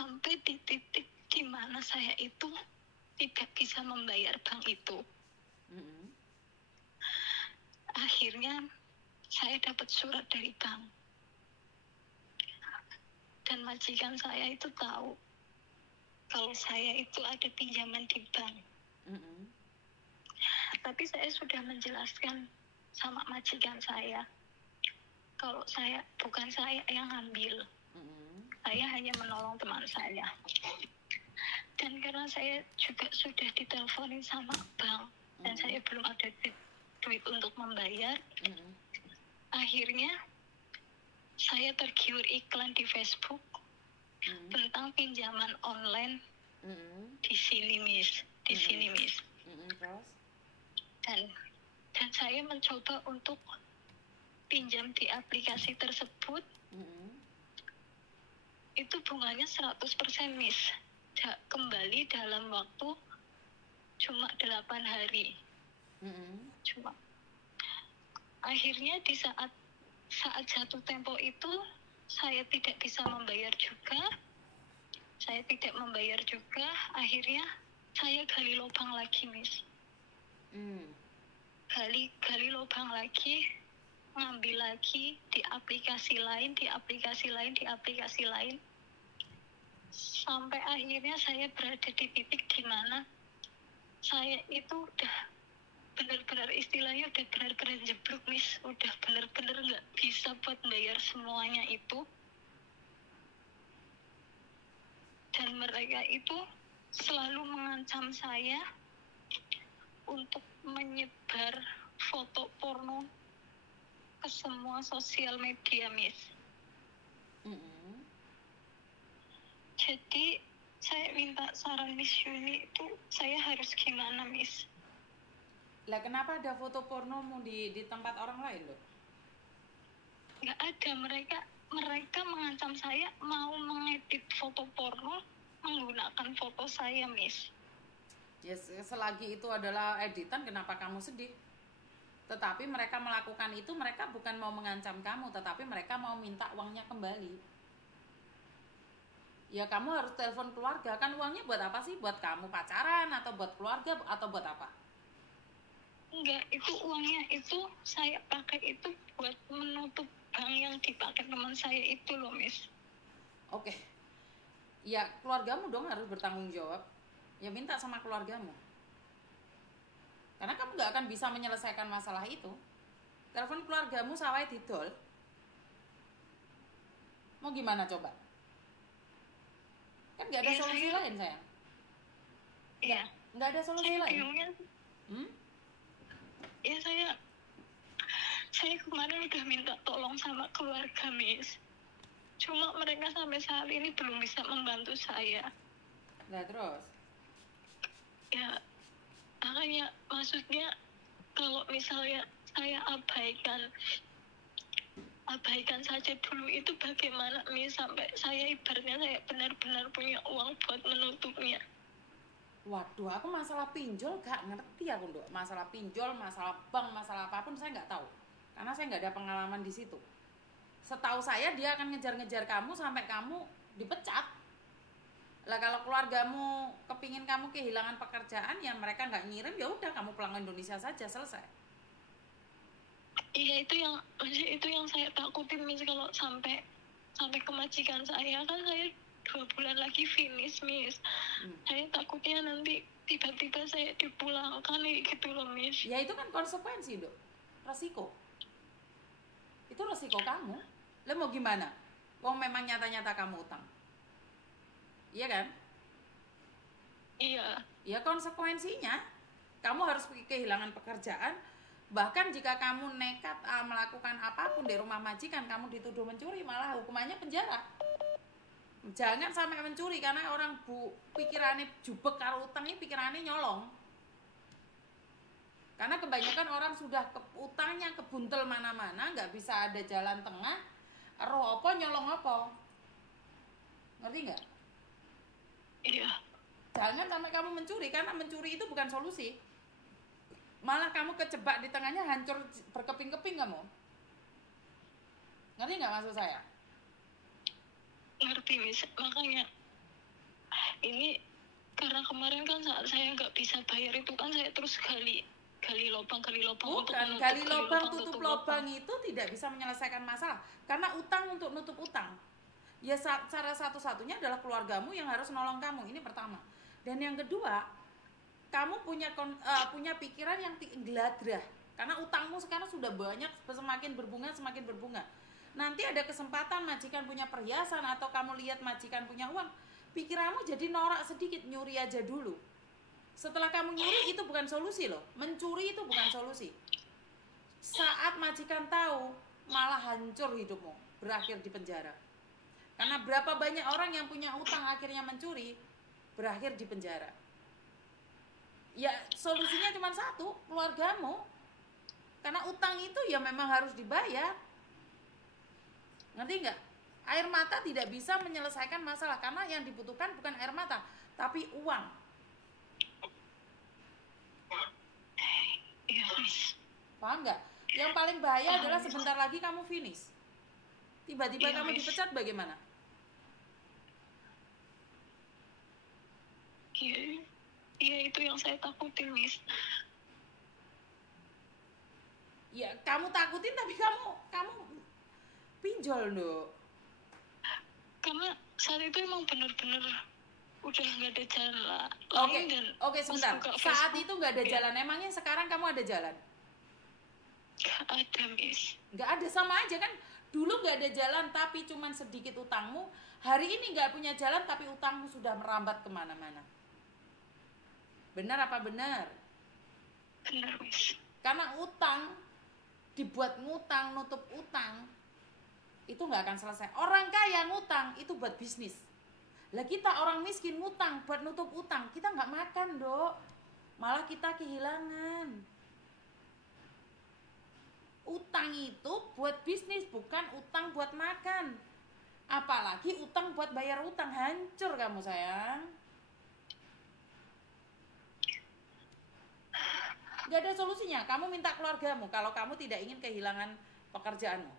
sampai di titik di mana saya itu tidak bisa membayar bank itu. Akhirnya saya dapat surat dari bank. Dan majikan saya itu tahu kalau saya itu ada pinjaman di bank. Tapi saya sudah menjelaskan sama majikan saya kalau bukan saya yang ngambil. Saya hanya menolong teman saya. Dan karena saya juga sudah diteleponin sama bank dan saya belum ada duit untuk membayar, akhirnya saya tergiur iklan di Facebook tentang pinjaman online di sini, Miss. Dan saya mencoba untuk pinjam di aplikasi tersebut. Itu bunganya 100%, Miss. Kembali dalam waktu cuma 8 hari. Cuma akhirnya di saat jatuh tempo itu saya tidak bisa membayar juga. Akhirnya saya gali lubang lagi, Miss. Gali lubang lagi, ngambil lagi di aplikasi lain, sampai akhirnya saya berada di titik di mana saya itu udah benar-benar istilahnya udah benar-benar jeblok, Miss. Udah benar-benar nggak bisa buat bayar semuanya itu. Dan mereka itu selalu mengancam saya untuk menyebar foto porno ke semua sosial media, Miss. Jadi saya minta saran Miss Yuni itu saya harus gimana, Miss? Lah kenapa ada foto pornomu di tempat orang lain loh? Nggak ada, mereka mengancam saya mau mengedit foto porno menggunakan foto saya, Miss. Yes, selagi itu adalah editan, kenapa kamu sedih? Tetapi mereka melakukan itu, mereka bukan mau mengancam kamu, tetapi mereka mau minta uangnya kembali. Ya kamu harus telepon keluarga, kan uangnya buat apa sih? Buat kamu pacaran atau buat keluarga atau buat apa? Enggak, itu uangnya itu saya pakai itu buat menutup bank yang dipakai teman saya itu loh, Miss. Oke. Ya keluargamu dong harus bertanggung jawab. Ya minta sama keluargamu. Karena kamu gak akan bisa menyelesaikan masalah itu. Telepon keluargamu sawai didol. Mau gimana coba? Kan gak ada solusi lain, sayang. Iya. Gak ada solusi lain. Bingungnya, ya saya kemarin udah minta tolong sama keluarga, Miss. Cuma mereka sampai saat ini belum bisa membantu saya. Nah terus? Ya, makanya maksudnya kalau misalnya saya abaikan saja dulu itu bagaimana, Miss, sampai saya ibaratnya saya benar-benar punya uang buat menutupnya. Waduh, aku masalah pinjol gak ngerti aku, Dok. Masalah pinjol, masalah bank, masalah apapun saya nggak tahu. Karena saya nggak ada pengalaman di situ. Setahu saya dia akan ngejar-ngejar kamu sampai kamu dipecat. Lah kalau keluargamu kepingin kamu kehilangan pekerjaan, ya mereka nggak ngirim, ya udah kamu pulang ke Indonesia saja, selesai. Iya, itu yang saya takutin, Miss, kalau sampai ke majikan saya, kan saya 2 bulan lagi finish, Miss. Saya takutnya nanti tiba-tiba saya dipulangkan gitu loh, Miss. Ya itu kan konsekuensi, Dok. Resiko. Itu resiko kamu. Lo mau gimana? Wong memang nyata-nyata kamu utang. Iya kan? Iya. Ya konsekuensinya kamu harus kehilangan pekerjaan. Bahkan jika kamu nekat melakukan apapun di rumah majikan, kamu dituduh mencuri, malah hukumannya penjara. Jangan sampai mencuri, karena orang pikirannya jubek karo utang ini, pikirannya nyolong. Karena kebanyakan orang sudah utangnya kebuntel mana-mana, nggak bisa ada jalan tengah, roh apa nyolong apa. Ngerti nggak? Iya. Jangan sampai kamu mencuri, karena mencuri itu bukan solusi. Malah kamu kejebak di tengahnya, hancur berkeping-keping kamu. Ngerti nggak maksud saya? Ngerti, Miss. Makanya Ini karena kemarin kan saat saya nggak bisa bayar itu kan saya terus gali lubang untuk Bukan, menutup, gali lubang tutup lubang itu tidak bisa menyelesaikan masalah karena utang untuk nutup utang. Ya cara satu-satunya adalah keluargamu yang harus nolong kamu, ini pertama. Dan yang kedua, kamu punya pikiran yang geladrah karena utangmu sekarang sudah banyak, semakin berbunga. Nanti ada kesempatan majikan punya perhiasan atau kamu lihat majikan punya uang, pikiranmu jadi norak sedikit, nyuri aja dulu. Setelah kamu nyuri itu bukan solusi loh, mencuri itu bukan solusi. Saat majikan tahu, malah hancur hidupmu, berakhir di penjara. Karena berapa banyak orang yang punya utang akhirnya mencuri, berakhir di penjara. Ya solusinya cuma satu, keluargamu. Karena utang itu ya memang harus dibayar. Ngerti nggak? Air mata tidak bisa menyelesaikan masalah karena yang dibutuhkan bukan air mata, tapi uang. Iya, Miss. Paham nggak? Yang paling bahaya adalah sebentar lagi kamu finish. Tiba-tiba kamu dipecat bagaimana? Iya itu yang saya takutin, Miss. Ya kamu takutin tapi kamu pinjol dong. Karena saat itu emang bener-bener udah nggak ada jalan. Oke, sebentar. Saat itu nggak ada jalan. Emangnya sekarang kamu ada jalan? Ada, Miss. Nggak ada, sama aja kan. Dulu nggak ada jalan tapi cuman sedikit utangmu. Hari ini nggak punya jalan tapi utangmu sudah merambat kemana-mana. Benar apa benar? Benar, Miss. Karena utang dibuat ngutang, nutup utang itu nggak akan selesai. Orang kaya ngutang itu buat bisnis. Lah kita orang miskin ngutang buat nutup utang, kita nggak makan dok, malah kita kehilangan. Utang itu buat bisnis, bukan utang buat makan. Apalagi utang buat bayar utang, hancur kamu sayang. Gak ada solusinya, kamu minta keluargamu kalau kamu tidak ingin kehilangan pekerjaanmu.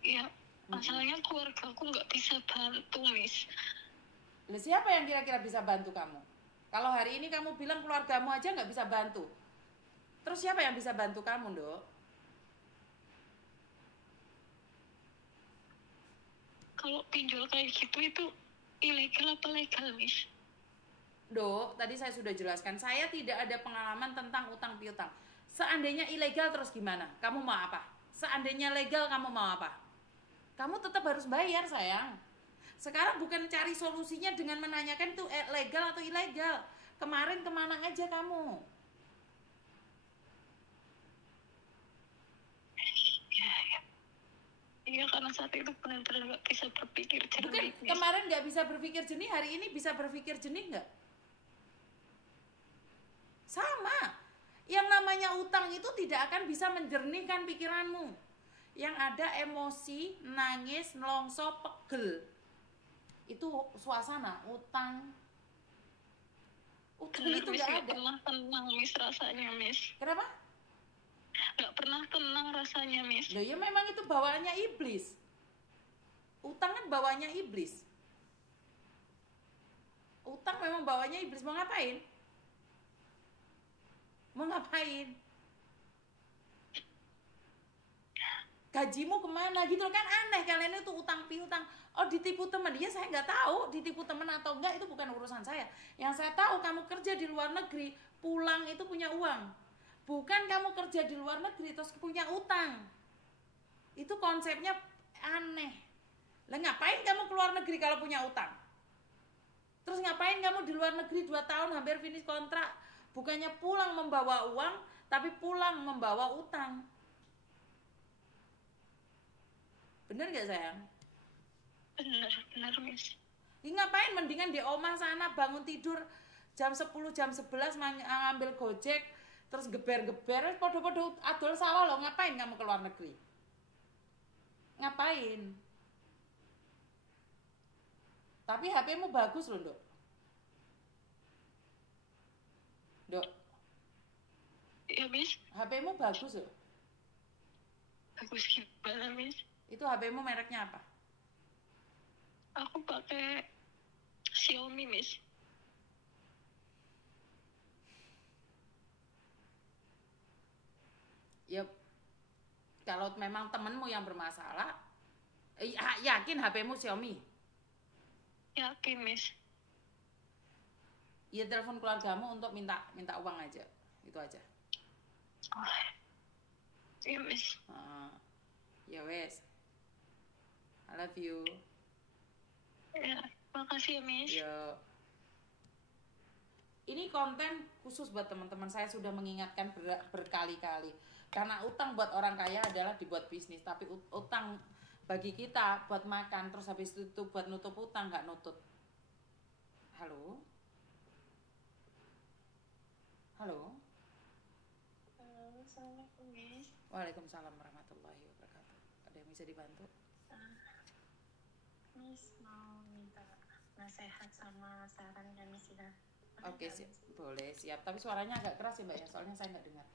Iya, masalahnya keluarga aku nggak bisa bantu, Miss. Lah siapa yang kira-kira bisa bantu kamu? Kalau hari ini kamu bilang keluargamu aja nggak bisa bantu, terus siapa yang bisa bantu kamu, dok? Kalau pinjol kayak gitu itu ilegal apa legal, Miss? Dok, tadi saya sudah jelaskan, saya tidak ada pengalaman tentang utang piutang. Seandainya ilegal terus gimana? Kamu mau apa? Seandainya legal kamu mau apa? Kamu tetap harus bayar sayang. Sekarang bukan cari solusinya dengan menanyakan itu legal atau ilegal. Kemarin kemana aja kamu? Iya, karena saat itu benar-benar nggak bisa berpikir jernih. Bukan, kemarin nggak bisa berpikir jernih, hari ini bisa berpikir jernih nggak? Sama. Yang namanya utang itu tidak akan bisa menjernihkan pikiranmu. Yang ada emosi, nangis, nelongso, pegel. Itu suasana utang. Utang itu nggak ada. Gak pernah tenang, Miss, rasanya, Miss. Kenapa? Gak pernah tenang rasanya, Miss. Loh ya memang itu bawaannya iblis. Utang kan bawaannya iblis. Utang memang bawaannya iblis. Mau ngapain? Mau ngapain? Gajimu kemana gitu kan, aneh kalian itu utang piutang. Oh ditipu teman, ya saya nggak tahu ditipu teman atau enggak, itu bukan urusan saya. Yang saya tahu kamu kerja di luar negeri, pulang itu punya uang. Bukan kamu kerja di luar negeri terus punya utang. Itu konsepnya aneh. Lah ngapain kamu keluar negeri kalau punya utang? Terus ngapain kamu di luar negeri 2 tahun hampir finish kontrak? Bukannya pulang membawa uang, tapi pulang membawa utang. Bener gak sayang? Bener, Miss. Ngapain mendingan di omah sana bangun tidur jam 10, jam 11 ngambil gojek, terus geber-geber, podo-podo adol sawah loh. Ngapain kamu ke luar negeri? Ngapain? Tapi HP-mu bagus loh, Dok. Dok. Iya, Miss. HP-mu bagus loh. Bagus gimana, Miss? Itu HP-mu mereknya apa? Aku pakai Xiaomi, Miss. Ya, kalau memang temenmu yang bermasalah, yakin HP-mu Xiaomi? Yakin, Miss. Ya telepon keluargamu untuk minta uang aja, itu aja. Oh. Iya, Miss. Ya wes, I love you. Ya, makasih ya, Miss. Yo. Ini konten khusus buat teman-teman. Saya sudah mengingatkan berkali-kali. Karena utang buat orang kaya adalah dibuat bisnis, tapi utang bagi kita buat makan, terus habis itu buat nutup utang nggak nutut. Halo? Halo? Halo, assalamualaikum, Miss. Waalaikumsalam warahmatullahi wabarakatuh. Ada yang bisa dibantu? Miss mau minta nasihat sama sarannya Miss ya. Oke, boleh, siap. Tapi suaranya agak keras ya Mbak ya, soalnya saya nggak dengar.